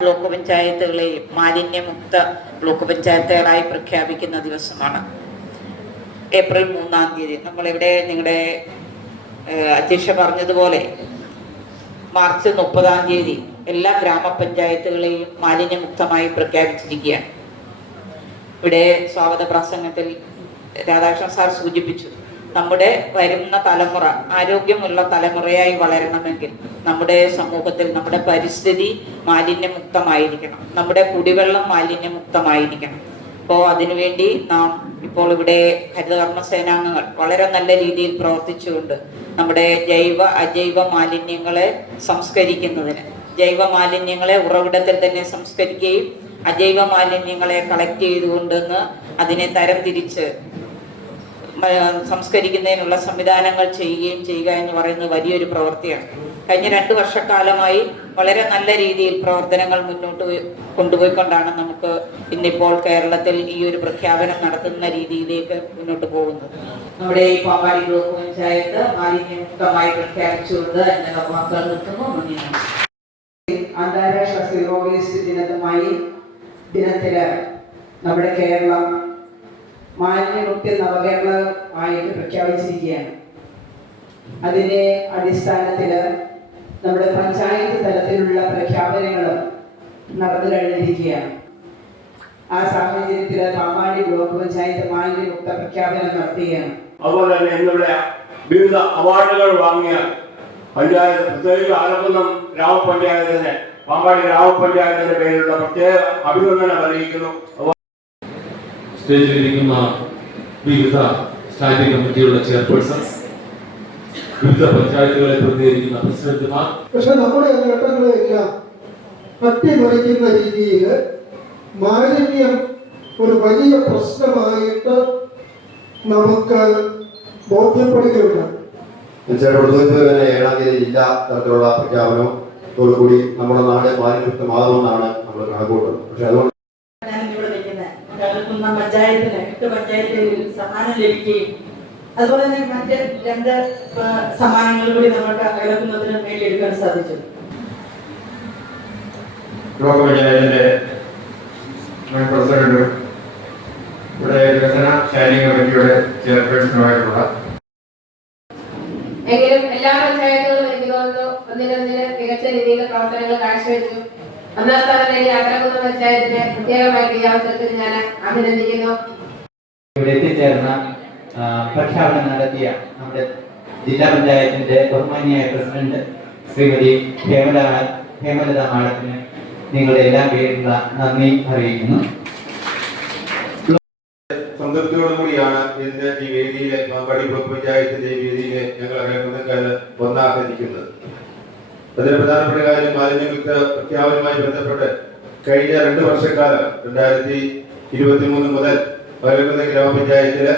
Block പഞ്ചായത്തുകളെയും മാലിന്യമുക്ത block പഞ്ചായത്തുകളായി പ്രഖ്യാപിക്കുന്ന ദിവസമാണ് ഏപ്രിൽ 3-ാം തീയതി. നമ്മളിവിടെ നിങ്ങളുടെ അധ്യക്ഷ പറഞ്ഞതുപോലെ മാർച്ച് 30-ാം തീയതി എല്ലാ ഗ്രാമപഞ്ചായത്തുകളെയും മാലിന്യമുക്തമായി പ്രഖ്യാപിച്ചിരിക്കുകയാണ്. ഇവിടെ സ്വാഗത പ്രസംഗത്തിൽ രാധാകൃഷ്ണൻ സാർ സൂചിപ്പിച്ചു, നമ്മുടെ വരുന്ന തലമുറ ആരോഗ്യമുള്ള തലമുറയായി വളരണമെങ്കിൽ നമ്മുടെ സമൂഹത്തിൽ നമ്മുടെ പരിസ്ഥിതി മാലിന്യമുക്തമായിരിക്കണം, നമ്മുടെ കുടിവെള്ളം മാലിന്യമുക്തമായിരിക്കണം. അപ്പോൾ അതിനുവേണ്ടി നാം ഇപ്പോൾ ഇവിടെ ഹരിതകർമ്മ സേനാംഗങ്ങൾ വളരെ നല്ല രീതിയിൽ പ്രവർത്തിച്ചുകൊണ്ട് നമ്മുടെ ജൈവ അജൈവ മാലിന്യങ്ങളെ സംസ്കരിക്കുന്നതിന്, ജൈവ മാലിന്യങ്ങളെ ഉറവിടത്തിൽ തന്നെ സംസ്കരിക്കുകയും അജൈവ മാലിന്യങ്ങളെ കളക്ട് ചെയ്തുകൊണ്ടെന്ന് അതിനെ തരംതിരിച്ച് സംസ്കരിക്കുന്നതിനുള്ള സംവിധാനങ്ങൾ ചെയ്യുക എന്ന് പറയുന്നത് വലിയൊരു പ്രവൃത്തിയാണ്. കഴിഞ്ഞ 2 വർഷക്കാലമായി വളരെ നല്ല രീതിയിൽ പ്രവർത്തനങ്ങൾ മുന്നോട്ട് കൊണ്ടുപോയിക്കൊണ്ടാണ് നമുക്ക് ഇന്നിപ്പോൾ കേരളത്തിൽ ഈ ഒരു പ്രഖ്യാപനം നടത്തുന്ന രീതിയിലേക്ക് മുന്നോട്ട് പോകുന്നത്. നമ്മുടെ ഈ പാമ്പാടി ബ്ലോക്ക് പഞ്ചായത്ത് മാലിന്യമുക്തമായി പ്രഖ്യാപിച്ചുകൊണ്ട് എന്റെ വാക്കുകൾ നിർത്തുന്നു. അന്താരാഷ്ട്ര സീറോ വേസ്റ്റ് ദിനത്തില് നമ്മുടെ കേരളം മാലിന്യമുക്ത നവകേരളമായിട്ട് പ്രഖ്യാപിച്ചിരിക്കുകയാണ്. അതിന്റെ അടിസ്ഥാനത്തില് നമ്മുടെ പഞ്ചായത്ത് തലത്തിലുള്ള പ്രഖ്യാപനങ്ങളും നടന്നു കഴിഞ്ഞിരിക്കുകയാണ്. ആ സാഹചര്യത്തിൽ പാമ്പാടി ബ്ലോക്ക് പഞ്ചായത്ത് മാലിന്യമുക്ത പ്രഖ്യാപനം നടത്തുകയാണ്. അതുപോലെ തന്നെ ഇന്നിവിടെ വിവിധ അവാർഡുകൾ വാങ്ങിയ പഞ്ചായത്ത്, പ്രത്യേകിച്ച് ആലപ്പുഴ ഗ്രാമപഞ്ചായത്തിന് പാമ്പാടി ഗ്രാമപഞ്ചായത്തിന്റെ പേരിലുള്ള പ്രത്യേക അഭിനന്ദനം അറിയിക്കുന്നു. സ്റ്റേജിലിരിക്കുന്ന വിവിധ സ്റ്റാൻഡിംഗ് കമ്മിറ്റിയുടെ ചെയർപേഴ്സൺസ്, വിവിധ പഞ്ചായത്തുകളെ പ്രതിനിധീകരിക്കുന്ന പ്രസിഡന്റുമാർ. പക്ഷെ നമ്മുടെ ഘട്ടങ്ങളെല്ലാം അട്ടിമറിക്കുന്ന രീതിയിൽ മാലിന്യം ഒരു വലിയ പ്രശ്നമായിട്ട് നമുക്ക് ബോധ്യപ്പെടുകയുണ്ട്. 7-ാം തീയതി ജില്ലാ തലത്തിലുള്ള പ്രഖ്യാപനത്തോടുകൂടി നമ്മുടെ നാട് മാലിന്യമുക്തമാകുമെന്നാണ് നമ്മൾ കണക്കൂട്ടുന്നത്. പക്ഷെ അതുകൊണ്ട് പഞ്ചായത്തിന് 8 പഞ്ചായത്തുകളിൽ സമ്മാനം ലഭിക്കുകയും അതുപോലെ തന്നെ മറ്റ് 2 സമ്മാനങ്ങൾ കൂടി നമുക്ക് അയലക്കുന്നതിന് നേടിയെടുക്കാൻ സാധിച്ചു. ബ്ലോക്ക് പഞ്ചായത്തിന്റെ പ്രസിഡന്റും ഇവിടെ വികസന സ്റ്റാൻഡിംഗ് കമ്മിറ്റിയുടെ ചെയർപേഴ്സണുമായിട്ടുള്ള എങ്കിലും എല്ലാ പഞ്ചായത്തുകളും എനിക്ക് തോന്നുന്നു ഒന്നിനൊന്നിന് മികച്ച രീതിയിൽ പ്രവർത്തനങ്ങൾ കാഴ്ചവെച്ചു. 1-ാം സ്ഥാനം നേടിയ അകലകുന്ന പഞ്ചായത്തിനെ പ്രത്യേകമായിട്ട് ഈ അവസരത്തിൽ ഞാൻ അഭിനന്ദിക്കുന്നു. ഇവിടെ എത്തിച്ചേർന്ന പ്രഖ്യാപനം നടത്തിയ നമ്മുടെ ജില്ലാ പഞ്ചായത്തിന്റെ ബഹുമാന്യായ പ്രസിഡന്റ് ശ്രീമതി ഹേമലത മാഡത്തിന് നിങ്ങളുടെ എല്ലാ പേരിലുള്ള നന്ദി അറിയിക്കുന്നു. സംതൃപ്തിയോടുകൂടിയാണ് ഇന്ന് ഈ വേദിയിലെ പാമ്പാടി ബ്ലോക്ക് പഞ്ചായത്തിന്റെ വേദിയിലെ ഞങ്ങൾ ഒന്നായിരിക്കുന്നത്. അതിന് പ്രധാനപ്പെട്ട കാര്യം മാലിന്യമുക്ത പ്രഖ്യാപനവുമായി ബന്ധപ്പെട്ട് കഴിഞ്ഞ 2 വർഷക്കാലം 2023 മുതൽ വരക്കുന്ന ഗ്രാമപഞ്ചായത്തില്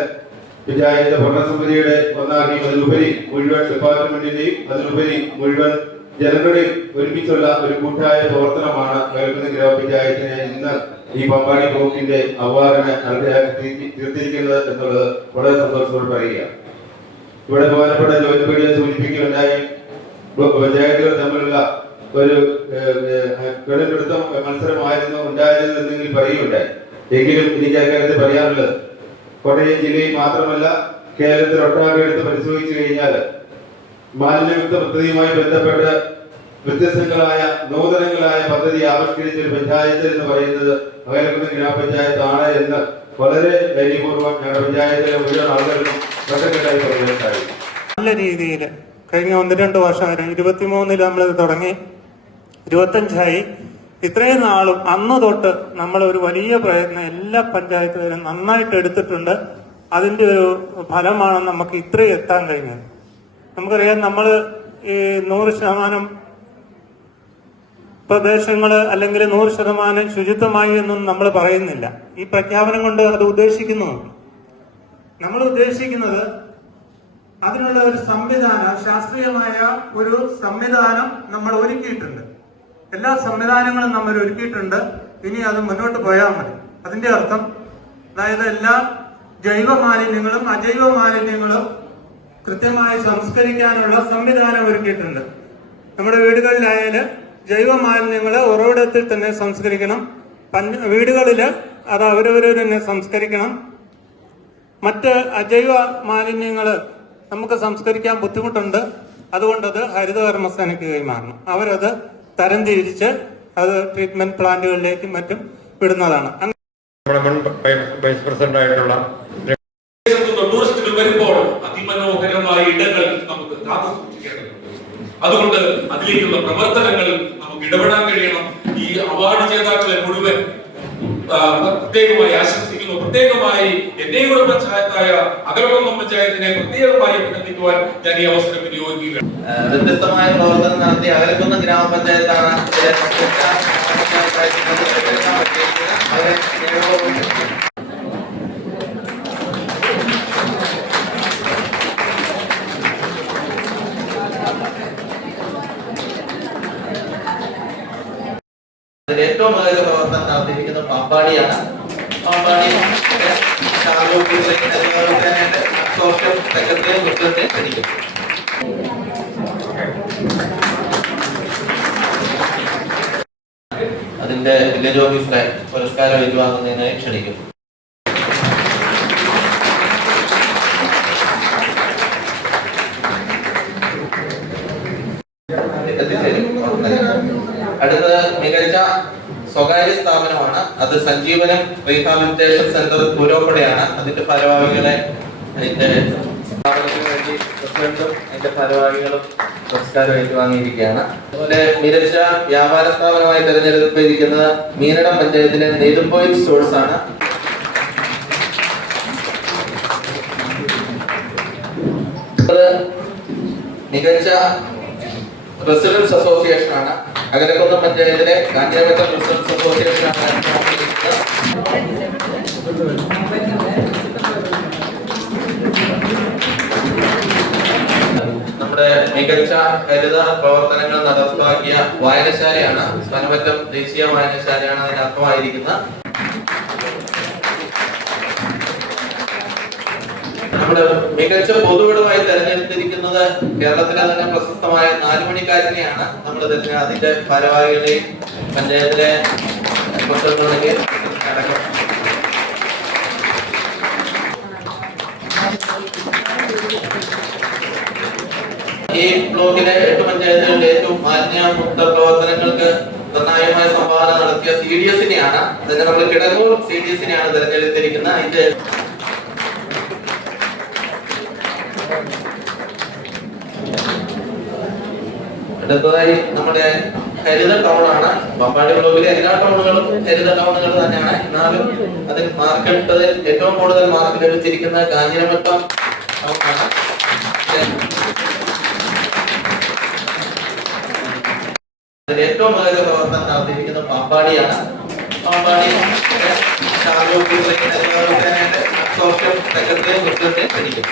പഞ്ചായത്ത് ഭരണസമിതിയുടെ ഒന്നാക്കിയും അതിലുപരി മുഴുവൻ ഡിപ്പാർട്ട്മെന്റിന്റെയും അതിലുപരി മുഴുവൻ ജനങ്ങളുടെയും ഒരുമിച്ചുള്ള ഒരു കൂട്ടായ പ്രവർത്തനമാണ് വരക്കുന്ന ഗ്രാമപഞ്ചായത്തിനെ ഇന്ന് ഈ പാമ്പാടി ബ്ലോക്കിന്റെ അവാർഡിന് തീർത്തിരിക്കുന്നത് എന്നുള്ളത് വളരെ സന്തോഷത്തോടെ പറയുകയാണ്. ഇവിടെ ബഹുമാനപ്പെട്ട ജോയിന്റ് മീഡിയ സൂചിപ്പിക്കുകയുണ്ടായി, പഞ്ചായത്തുകൾ തമ്മിലുള്ള ഒരു കടുംപിടുത്തം മത്സരമായിരുന്നു ഉണ്ടായിരുന്നു എന്നെങ്കിലും പറയുകയുണ്ടായി. എങ്കിലും എനിക്ക് അക്കാര്യത്തിൽ പറയാനുള്ളത്, കോട്ടയം ജില്ലയിൽ മാത്രമല്ല കേരളത്തിൽ ഒട്ടാകെ എടുത്ത് പരിശോധിച്ചു കഴിഞ്ഞാൽ മാലിന്യമുക്ത പദ്ധതിയുമായി ബന്ധപ്പെട്ട് വ്യത്യസ്തങ്ങളായ നൂതനങ്ങളായ പദ്ധതി ആവിഷ്കരിച്ച ഒരു പഞ്ചായത്ത് എന്ന് പറയുന്നത് അകലകുന്ന ഗ്രാമപഞ്ചായത്താണ് എന്ന് വളരെ ധൈര്യപൂർവ്വം ഞങ്ങളുടെ പഞ്ചായത്തിലെ മുഴുവൻ ആളുകൾക്കും ഒറ്റക്കെട്ടായി പറയാൻ നല്ല രീതിയിൽ കഴിഞ്ഞ 1-2 വർഷം 23 നമ്മളിത് തുടങ്ങി 25 ഇത്രയും നാളും അന്ന് തൊട്ട് നമ്മൾ ഒരു വലിയ പ്രയത്നം എല്ലാ പഞ്ചായത്തുകാരും നന്നായിട്ട് എടുത്തിട്ടുണ്ട്. അതിന്റെ ഒരു ഫലമാണ് നമുക്ക് ഇത്രയും എത്താൻ കഴിഞ്ഞത്. നമുക്കറിയാം, നമ്മൾ ഈ 100% പ്രദേശങ്ങള് അല്ലെങ്കിൽ 100% ശുചിത്വമായി എന്നും നമ്മൾ പറയുന്നില്ല. ഈ പ്രഖ്യാപനം കൊണ്ട് അത് ഉദ്ദേശിക്കുന്നുണ്ട്. നമ്മൾ ഉദ്ദേശിക്കുന്നത് അതിനുള്ള ഒരു സംവിധാനം, ശാസ്ത്രീയമായ ഒരു സംവിധാനം നമ്മൾ ഒരുക്കിയിട്ടുണ്ട്. എല്ലാ സംവിധാനങ്ങളും നമ്മൾ ഒരുക്കിയിട്ടുണ്ട്. ഇനി അത് മുന്നോട്ട് പോയാൽ മതി. അതിന്റെ അർത്ഥം, അതായത് എല്ലാ ജൈവ മാലിന്യങ്ങളും അജൈവ മാലിന്യങ്ങളും കൃത്യമായി സംസ്കരിക്കാനുള്ള സംവിധാനം ഒരുക്കിയിട്ടുണ്ട്. നമ്മുടെ വീടുകളിലായാലും ജൈവ മാലിന്യങ്ങൾ ഉറവിടത്തിൽ തന്നെ സംസ്കരിക്കണം. വീടുകളിൽ അത് അവരവർ തന്നെ സംസ്കരിക്കണം. മറ്റ് അജൈവ മാലിന്യങ്ങൾ നമുക്ക് സംസ്കരിക്കാൻ ബുദ്ധിമുട്ടുണ്ട്. അതുകൊണ്ടത് ഹരിതകർമ്മസേനയ്ക്ക് കൈമാറണം. അവരത് തരംതിരിച്ച് അത് ട്രീറ്റ്മെന്റ് പ്ലാന്റുകളിലേക്കും മറ്റും വിടുന്നതാണ്. നമ്മുടെ മുൻ വൈസ് പ്രസിഡന്റ് ആയിട്ടുള്ള ടൂറിസ്റ്റുകൾ വരുമ്പോൾ അതിമനോഹരമായ ഇടങ്ങൾ നമുക്ക് കാത്തു സൂക്ഷിക്കേണ്ടതുണ്ട്. അതുകൊണ്ട് അതിലേക്കുള്ള പ്രവർത്തനങ്ങൾ നമുക്ക് ഇടപെടാൻ കഴിയണം. ഈ അവാർഡ് ജേതാക്കളെ മുഴുവൻ പ്രത്യേകമായി ആശംസിക്കുന്നു. പ്രത്യേകമായി എന്റെയും പഞ്ചായത്തായ അകലകുന്നം പഞ്ചായത്തിനെ പ്രത്യേകമായി അഭിനന്ദിക്കുവാൻ ഞാൻ ഈ അവസരം വിനിയോഗിക്കുകയാണ്. വ്യത്യസ്തമായ പ്രവർത്തനം നടത്തി അകലകുന്നം ഗ്രാമപഞ്ചായത്താണ് ഏറ്റവും മികച്ച പ്രവർത്തനം നടത്തിയിരിക്കുന്നത് പാമ്പാടിയാണ്. പാമ്പാടി സെക്രട്ടറിയും പ്രസിഡന്റിനെ ക്ഷണിക്കും. അതിന്റെ വില്ലേജ് ഓഫീസറെ പുരസ്കാരം ഏറ്റുവാങ്ങുന്നതിനായി ക്ഷണിക്കും. അടുത്തത് മികച്ച സ്വകാര്യ സ്ഥാപനമാണ്. അത് സഞ്ജീവനം റീഹാബിലിറ്റേഷൻ സെന്റർ പൂരോപ്പടയാണ്. അതിന്റെ ഭാരവാഹികളെ അതിന്റെ സ്ഥാപനത്തിന് വേണ്ടി പ്രസിഡന്റും അതിന്റെ ഭാരവാഹികളും പുരസ്കാരം ഏറ്റുവാങ്ങിയിരിക്കുകയാണ്. അതുപോലെ മികച്ച വ്യാപാര സ്ഥാപനമായി തെരഞ്ഞെടുപ്പിരിക്കുന്നത് മീനടം പഞ്ചായത്തിലെ നെയ്തുംപോയിൽ സ്റ്റോഴ്സ് ആണ്. മികച്ച റെസിഡൻസ് അസോസിയേഷൻ ആണ്. അകലകുന്നം പഞ്ചായത്തിലെ കാഞ്ഞിരമറ്റം റെസിഡൻസ് അസോസിയേഷൻ ആണ്. നമ്മുടെ മികച്ച ഹരിത പ്രവർത്തനങ്ങൾ നടപ്പാക്കിയ വായനശാലയാണ്. പനമറ്റം ദേശീയ വായനശാലയാണ് അതിന് അർത്ഥമായിരിക്കുന്നത്. നമ്മുടെ മികച്ച പൊതുവിടമായി തെരഞ്ഞെടുത്തിരിക്കുന്നത് കേരളത്തിലെ തന്നെ പ്രശസ്തമായ 4 മണിക്കാറ്റിനെയാണ്. നമ്മൾ അതിന്റെ ഭാരവാഹികളെയും പഞ്ചായത്തിലെ പ്രസിഡന്റുകളെയും അടക്കം ഈ ബ്ലോക്കിലെ 8 പഞ്ചായത്തുകളിലെ ഏറ്റവും മാലിന്യമുക്ത പ്രവർത്തനങ്ങൾക്ക് നിർണായകമായ സംഭാവന നടത്തിയ CDS-നെയാണ്. അതിന് നമ്മൾ കിടങ്ങൂർ CDS-നെയാണ് തെരഞ്ഞെടുത്തിരിക്കുന്നത്. അതിന്റെ അടുത്തതായി നമ്മുടെ ഹരിത ടൗൺ ആണ്. പാമ്പാടി ബ്ലോക്കിലെ എല്ലാ ടൗണുകളും ഹരിത ടൗണുകൾ തന്നെയാണ്. എന്നാലും അതിൽ മാർക്കിട്ടതിൽ ഏറ്റവും കൂടുതൽ മാർക്ക് ലഭിച്ചിരിക്കുന്ന കാഞ്ഞിരമറ്റം ടൗൺ ആണ്. അതിൽ ഏറ്റവും മികച്ച പ്രവർത്തനം നടത്തിയിരിക്കുന്നത് പാമ്പാടിയാണ്. പാമ്പാടി സെക്രട്ടറിയും പ്രസിഡന്റിനെ ക്ഷണിക്കും.